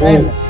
2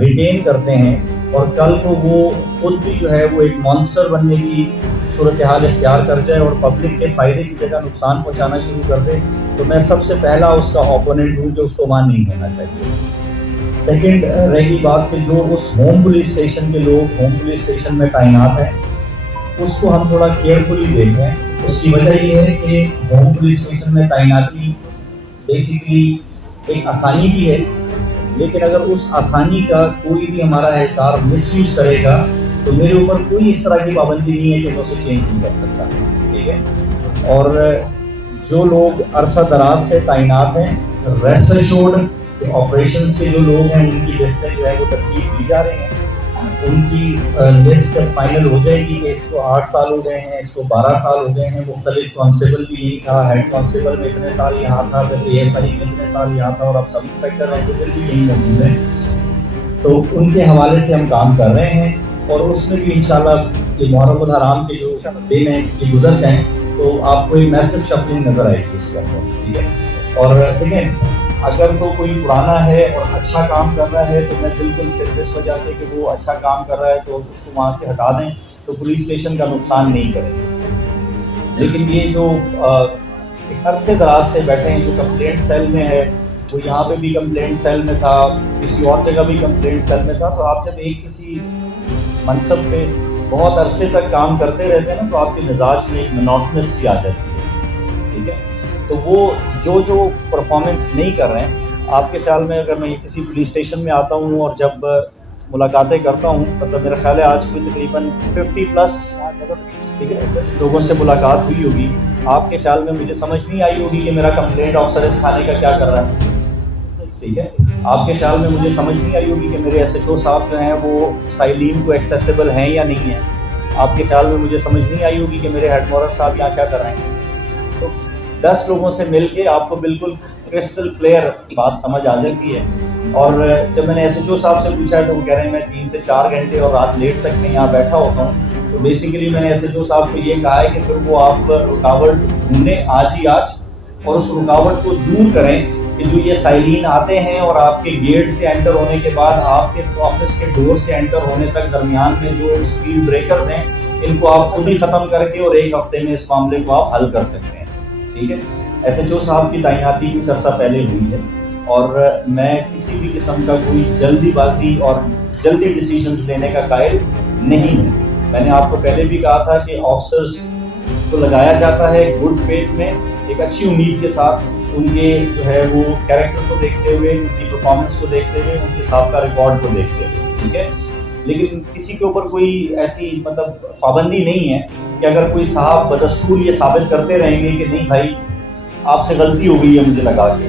ریٹین کرتے ہیں اور کل کو وہ خود بھی جو ہے وہ ایک مانسٹر بننے کی صورتحال اختیار کر جائے اور پبلک کے فائدے کی جگہ نقصان پہنچانا شروع کر دے، تو میں سب سے پہلا اس کا اوپوننٹ ہوں جو اس کو وہاں نہیں ہونا چاہیے۔ سیکنڈ رہ گئی بات کہ جو اس ہوم پولیس اسٹیشن کے لوگ ہوم پولیس اسٹیشن میں تعینات ہیں اس کو ہم تھوڑا کیئرفلی دیکھیں۔ اس کی وجہ یہ ہے کہ ہوم پولیس اسٹیشن میں تعیناتی بیسیکلی ایک آسانی بھی ہے، لیکن اگر اس آسانی کا کوئی بھی ہمارا اہلکار مس یوز کرے گا تو میرے اوپر کوئی اس طرح کی پابندی نہیں ہے کہ میں اسے چینج نہیں کر سکتا، ٹھیک ہے۔ اور جو لوگ عرصہ دراز سے تعینات ہیں، ریسٹ ایشورڈ کہ آپریشنز کے جو لوگ ہیں ان کی لسٹیں جو ہے وہ ترتیب دی جا رہی ہیں، ان کی لسٹ جب فائنل ہو جائے گی کہ اس کو 8 سال ہو گئے ہیں، اس کو 12 سال ہو گئے ہیں، مختلف کانسٹیبل بھی یہی تھا، ہیڈ کانسٹیبل میں اتنے سال یہاں تھا، پھر ASI میں اتنے سال یہاں تھا اور اب سب انسپیکٹر ہیں تو پھر بھی یہی موجود ہیں، تو ان کے حوالے سے ہم کام کر رہے ہیں اور اس میں بھی انشاءاللہ یہ محرم الحرام کے جو دن ہیں یہ گزر جائیں تو آپ کو ایک میسو شفلنگ نظر آئے گی اس کے اندر، ٹھیک ہے۔ اور دیکھیں اگر تو کوئی پرانا ہے اور اچھا کام کر رہا ہے تو میں بالکل صرف اس وجہ سے کہ وہ اچھا کام کر رہا ہے تو اس کو وہاں سے ہٹا دیں تو پولیس اسٹیشن کا نقصان نہیں کریں گے، لیکن یہ جو ایک عرصے دراز سے بیٹھے ہیں جو کمپلینٹ سیل میں ہے، وہ یہاں پہ بھی کمپلینٹ سیل میں تھا، کسی اور جگہ بھی کمپلینٹ سیل میں تھا، تو آپ جب ایک کسی منصب پہ بہت عرصے تک کام کرتے رہتے ہیں نا تو آپ کے مزاج میں ایک منوٹنس سی آ جاتی ہے، ٹھیک ہے۔ تو وہ جو پرفارمنس نہیں کر رہے ہیں، آپ کے خیال میں اگر میں کسی پولیس اسٹیشن میں آتا ہوں اور جب ملاقاتیں کرتا ہوں، مطلب میرا خیال ہے آج کوئی تقریباً 50+ ٹھیک ہے لوگوں سے ملاقات ہوئی ہوگی، آپ کے خیال میں مجھے سمجھ نہیں آئی ہوگی کہ میرا کمپلینٹ آفسر اس تھانے کا کیا کر رہا ہے، ٹھیک ہے۔ آپ کے خیال میں مجھے سمجھ نہیں آئی ہوگی کہ میرے SHO صاحب جو ہیں وہ سائلین کو ایکسیسیبل ہیں یا نہیں ہیں، آپ کے خیال میں مجھے سمجھ نہیں آئی ہوگی کہ میرے ہیڈ مورر صاحب یہاں کیا کر رہے ہیں۔ تو 10 لوگوں سے مل کے آپ کو بالکل کرسٹل کلیئر بات سمجھ آ جاتی ہے۔ اور جب میں نے SHO صاحب سے پوچھا ہے تو وہ کہہ رہے ہیں میں 3 سے 4 گھنٹے اور رات لیٹ تک میں یہاں بیٹھا ہوتا ہوں، تو بیسیکلی میں نے SHO صاحب کو یہ کہا ہے کہ پھر وہ آپ رکاوٹ ڈھونڈیں آج ہی آج اور اس رکاوٹ کو دور کریں کہ جو یہ سائلین آتے ہیں اور آپ کے گیٹ سے انٹر ہونے کے بعد آپ کے آفس کے ڈور سے انٹر ہونے تک درمیان میں جو اسپیڈ بریکرز ہیں ان کو آپ خود ہی ختم کر کے اور ایک ہفتے میں اس معاملے کو آپ حل کر سکتے ہیں، ٹھیک ہے۔ SHO صاحب کی تعیناتی کچھ عرصہ پہلے ہوئی ہے اور میں کسی بھی قسم کا کوئی جلدی بازی اور جلدی ڈیسیژنز لینے کا قائل نہیں ہوں۔ میں نے آپ کو پہلے بھی کہا تھا کہ آفسرز کو لگایا جاتا ہے گڈ فیتھ میں ایک اچھی امید کے ساتھ، ان کے جو ہے وہ کیریکٹر کو دیکھتے ہوئے، ان کی پرفارمنس کو دیکھتے ہوئے، ان کے سابقہ ریکارڈ کو دیکھتے ہوئے، ٹھیک ہے۔ لیکن کسی کے اوپر کوئی ایسی مطلب پابندی نہیں ہے کہ اگر کوئی صاحب بدستور یہ ثابت کرتے رہیں گے کہ نہیں بھائی آپ سے غلطی ہو گئی ہے مجھے لگا کے،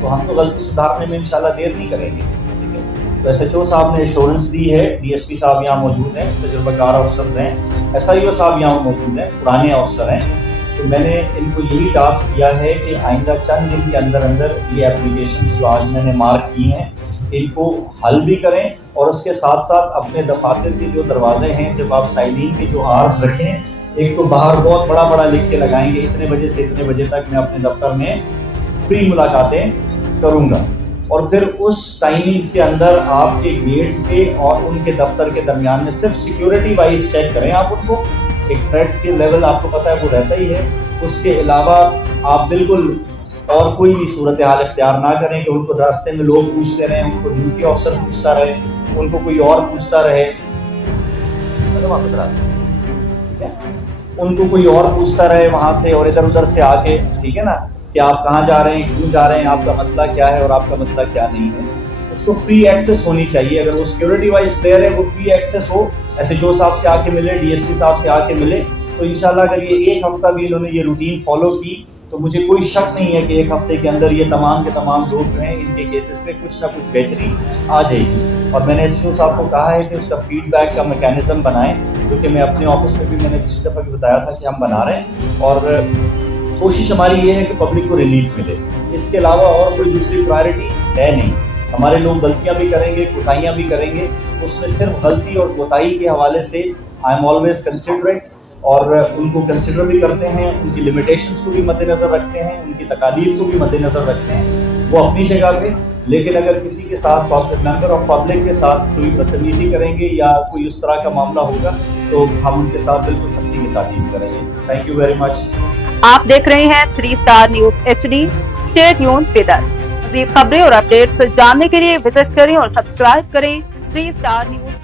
تو ہم تو غلطی سدھارنے میں انشاءاللہ دیر نہیں کریں گے، ٹھیک ہے۔ تو SHO صاحب نے ایشورنس دی ہے، DSP صاحب یہاں موجود ہیں، تجربہ کار افسرز ہیں، SIO صاحب یہاں موجود ہیں، پرانے افسر ہیں، تو میں نے ان کو یہی ٹاسک دیا ہے کہ آئندہ چند دن کے اندر اندر یہ اپلیکیشنز جو آج میں نے مارک کی ہیں ان کو حل بھی کریں اور اس کے ساتھ ساتھ اپنے دفاتر کے جو دروازے ہیں جب آپ سائلین کے جو آرز رکھیں، ایک تو باہر بہت بڑا بڑا لکھ کے لگائیں گے اتنے بجے سے اتنے بجے تک میں اپنے دفتر میں فری ملاقاتیں کروں گا، اور پھر اس ٹائمنگز کے اندر آپ کے گیٹ کے اور ان کے دفتر کے درمیان میں صرف سیکیورٹی وائز چیک کریں آپ ان کو، ایک تھریٹس کے لیول آپ کو پتہ ہے وہ رہتا ہی ہے، اس کے علاوہ آپ بالکل اور کوئی بھی صورتحال اختیار نہ کریں کہ ان کو راستے میں لوگ پوچھتے رہیں، ان کو ڈیوٹی آفسر پوچھتا رہے، ان کو کوئی اور پوچھتا رہے، ٹھیک ہے، ان کو کوئی اور پوچھتا رہے وہاں سے اور ادھر ادھر سے آ کے، ٹھیک ہے نا، کہ آپ کہاں جا رہے ہیں، کیوں جا رہے ہیں، آپ کا مسئلہ کیا ہے اور آپ کا مسئلہ کیا نہیں ہے۔ اس کو فری ایکسیس ہونی چاہیے، اگر وہ سیکیورٹی وائز کلیئر ہے وہ فری ایکسیس ہو، SHO صاحب سے آ کے ملے، DSP صاحب سے آ کے ملے، تو انشاءاللہ اگر یہ ایک ہفتہ بھی انہوں نے یہ روٹین فالو کی تو مجھے کوئی شک نہیں ہے کہ ایک ہفتے کے اندر یہ تمام کے تمام لوگ جو ہیں ان کے کیسز پہ کچھ نہ کچھ بہتری آ جائے گی۔ اور میں نے SHO صاحب کو کہا ہے کہ اس کا فیڈ بیک کا میکینزم بنائیں، جو کہ میں اپنے آفس میں بھی میں نے پچھلی دفعہ بھی بتایا تھا کہ ہم بنا رہے ہیں، اور کوشش ہماری یہ ہے کہ پبلک کو ریلیف ملے، اس کے علاوہ اور کوئی دوسری پرائرٹی ہے نہیں۔ ہمارے لوگ غلطیاں بھی کریں گے، کوتاہیاں بھی کریں گے، اس میں صرف غلطی اور کوتاہی کے حوالے سے آئی ایم آلویز کنسیڈریٹ، اور ان کو کنسیڈر بھی کرتے ہیں، ان کی لمیٹیشنز کو بھی مد نظر رکھتے ہیں، ان کی تکالیف کو بھی مد نظر رکھتے ہیں، وہ اپنی جگہ پہ، لیکن اگر کسی کے ساتھ ممبر آف پبلک کے ساتھ کوئی بدتمیزی کریں گے یا کوئی اس طرح کا معاملہ ہوگا تو ہم ان کے ساتھ بالکل سختی کے ساتھ ڈیل کریں گے. Thank you very much. آپ دیکھ رہے ہیں 3 Star News HD. Stay tuned with us. مزید خبریں اور اپڈیٹس جاننے کے لیے وزٹ کریں اور سبسکرائب کریں 3 اسٹار نیوز.